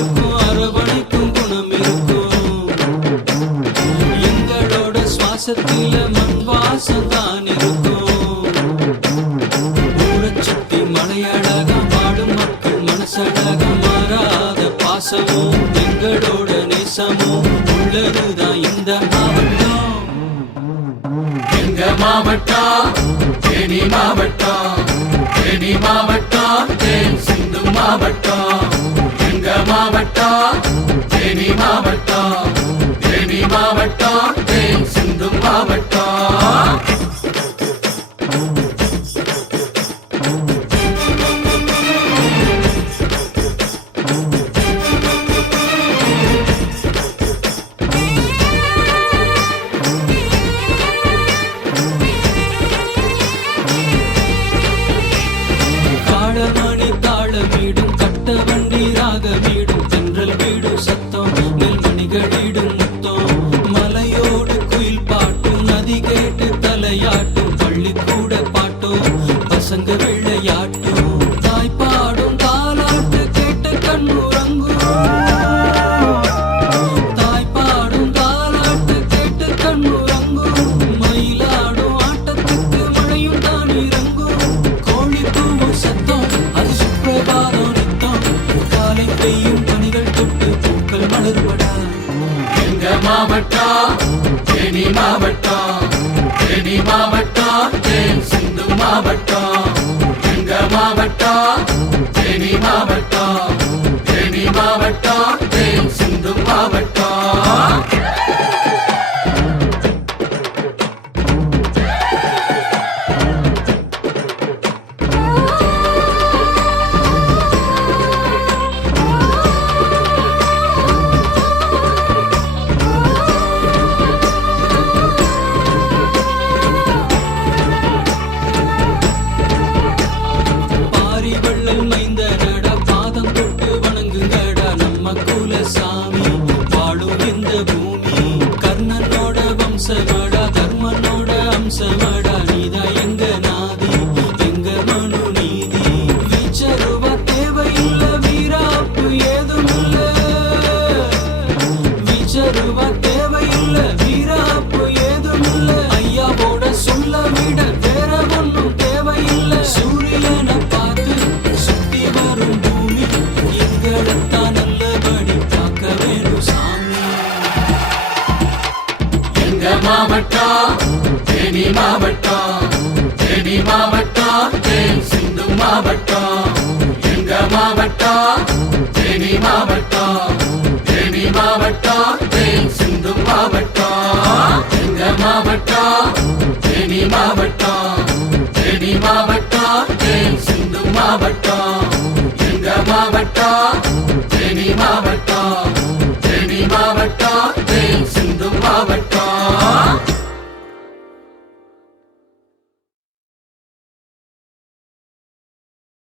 இருக்கும் அரவணைக்கும் குணம் இருக்கும். எங்களோட சுவாசத்தில மண் வாசம் தான் இருக்கும் ஊழச்சுத்தி மலையழகா பாடும் மக்கள் மனசழகா மாறாத பாசமோ எங்களோட நேசமோ உள்ளதுதான் இந்த மாவட்டம். எங்க மாவட்டம்? தேனி மாவட்டம். தேனி மாவட்டம் தேன் சிந்து மாவட்டம். மாவட்டம் மாவட்டம் தேனி மாவட்டம் தேனி மாவட்டம் தேன் சிந்து மாவட்டம் எங்க மாவட்டம். மாவட்டம் தேனி மாவட்டம் தேனி மாவட்டம் தேன் சிந்து மாவட்டம் எங்க மாவட்டம் தேனி மாவட்டம் தேனி மாவட்டம் தேன் சிந்து மாவட்டம் எங்க மாவட்டம் தேனி மாவட்டம் தேனி மாவட்டம் தேன் சிந்து மாவட்டம் எங்க மாவட்டம்.